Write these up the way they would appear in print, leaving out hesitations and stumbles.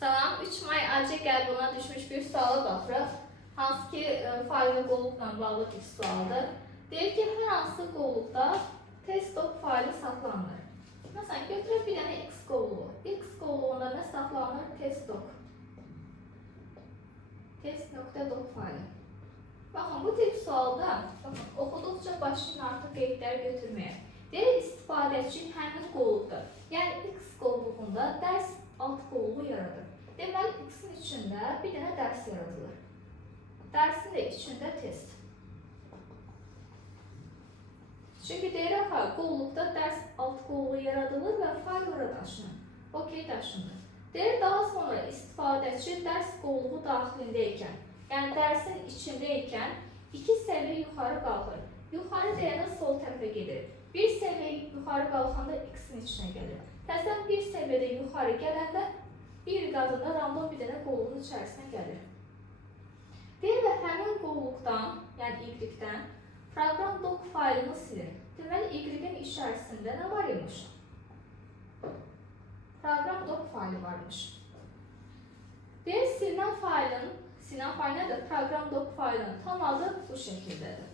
Salam, 3 may AC qəbuluna düşmüş bir suala baxırıq. Hansı ki, fayl və qovluqla bağlı bir sualdır. Deyir ki, hər hansı qovluqda test.doc faylı saxlanılır. Məsələn, götürək bir dənə X qovluğu. X qovluğunda nə saxlanılır? Test.doc. Test.doc faylı. Baxın, bu tip sualda oxuduqca başlayın artıq qeydlər götürməyə. Deyir, istifadəçi həmin qovluqda, yəni X qovluğunda dərs alt qovluğu yaradır. Deməli, X-in içində bir dənə dərs yaradılır. Dərsin də içində test. Çünki deyirək, qovluqda dərs alt qovluğu yaradılır və fayl ora daşınır. Okey daşınır. Deyir, daha sonra istifadəçi dərs qovluğu daxilindəykən, yəni dərsin içindəykən 2 səviyyə yuxarı qalxır. Yuxarı deyəndə sol tərəfə gedir. Bir səviyyə yuxarı qalxanda X-in içinə gəlir. Təzən bir səviyyədə yuxarı gələndə bir qadında random bir dənə qovluğun içərisinə gəlir. Deyir və həmin qovluqdan, yəni Y-dən program doc faylını silir. Deməli, Y-in içərisində nə var imiş? Program doc faylı varmış. Deyir, silinən fayl nədir? Program doc faylının tam adı bu şəkildədir.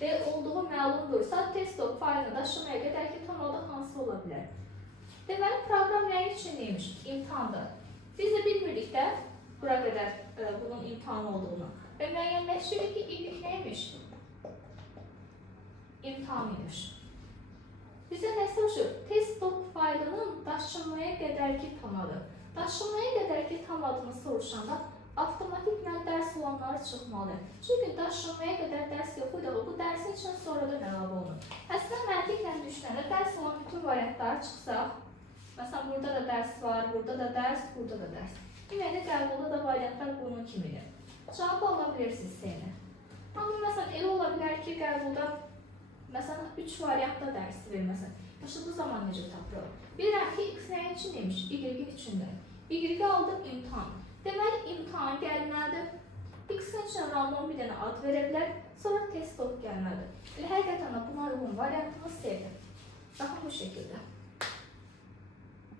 Deyir, olduğu məlumdursa, test.doc faylını daşımaya qədər ki, tam adı hansı ola bilər? Deməli, proqram nəyin üçün neymiş? İmtahandır. Biz də bilmirdik də bura qədər bunun imtihan olduğunu. Və müəyyənləşdirik ki, Y neymiş? İmtihan imiş. Bizə nə soruşur? Test.doc faylının daşınmaya qədərki tam adı. Daşınmaya qədərki tam adını soruşanda avtomatiklə dərs olanları çıxmalı. Çünki daşınmaya qədər dərs yox idi, bu dərsin üçün sonradan əlavə olunur. Əslində məntiqlə düşünəndə dərs olan bütün variantları çıxsaq, məsələn, burada da dərs var, burada da dərs, burada da dərs. Deməli, qəbulda da variantlar bunun kimidir. Cavabı ala bilirsiniz seyini. Amma məsələn, elə ola bilər ki, qəbulda məsələn, 3 variantda dərsi verməsin. Yaxşı, bu zaman necə tapırıq? Bilirəm ki, X nəyin içindəymiş? Y-in içində. Y-i aldım imtihan. Deməli, imtihan gəlməlidir. X-in üçün random bir dənə ad verə bilər, sonra test.doc gəlməlidir. Elə həqiqətən də buna uyğun variantını sevdim. Baxın bu şəkildə.